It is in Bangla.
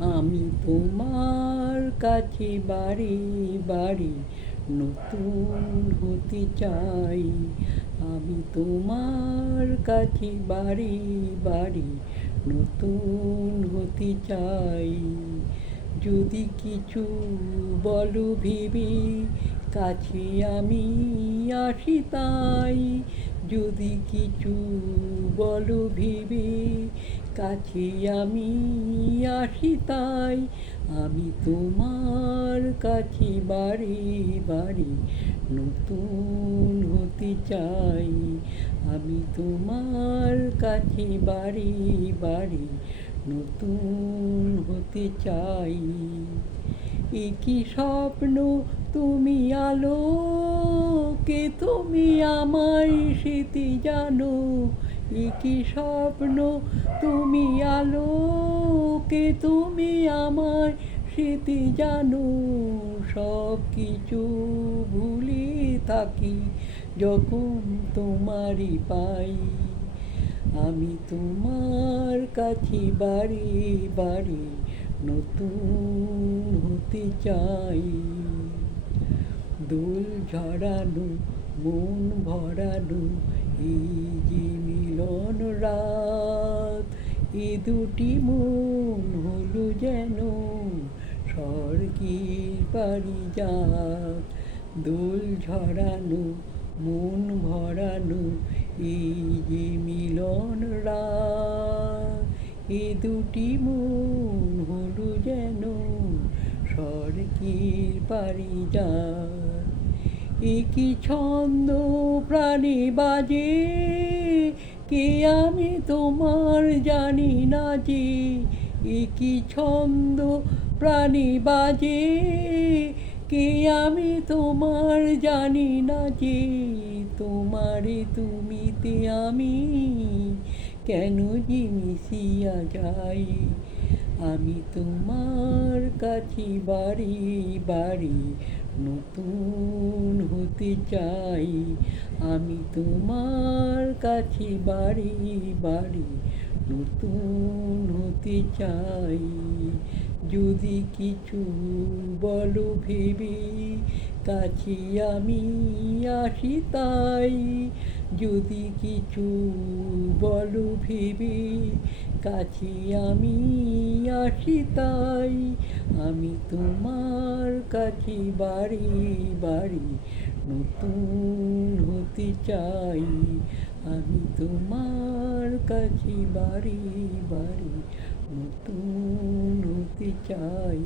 আমি তোমার কাছে বারে বারে নতুন হতে চাই। আমি তোমার কাছে বারে বারে নতুন হতে চাই। যদি কিছু বলো ভেবে কাছে আমি আসি তাই। যদি কিছু বলো ভেবে কাছে আমি আসি তাই। আমি তোমার কাছে বারে বারে নতুন হতে চাই। আমি তোমার কাছে বারে বারে নতুন হতে চাই। একই স্বপ্ন তুমি আলো, কে তুমি আমায় স্মৃতি জানো। একই স্বপ্ন তুমি আলো, কে তুমি আমায় স্মৃতি জানো। সব কিছু ভুলে থাকি যখন তোমারই পাই। আমি তোমার কাছে বারে বারে নতুন হতে চাই। দোল ঝরানো মন ভরানো এই যে মিলন রাত, এ দুটি মন হলো যেন স্বর্গের পারিজাত। দোল ঝরানো মন ভরানো এই যে মিলন রাত, এ দুটি মন হলো যেন স্বর্গের পারিজাত। একই ছন্দ প্রাণে বাজে, কে আমি তোমার জানি না যে। একই ছন্দ প্রাণে বাজে, কে আমি তোমার জানি না যে। তোমারে তুমিতে আমি কেন যে মিশিয়া যাই। আমি তোমার কাছে বারে বারে নতুন হতে চাই। আমি তোমার কাছে বারে বারে নতুন হতে চাই। যদি কিছু বলো ভেবে কাছে আমি আসি তাই। যদি কিছু বলো ভেবে কাছে আমি আসি তাই। আমি তোমার কাছে বারে বারে নতুন হতে চাই। আমি তোমার কাছে বারে বারে নতুন হতে চাই।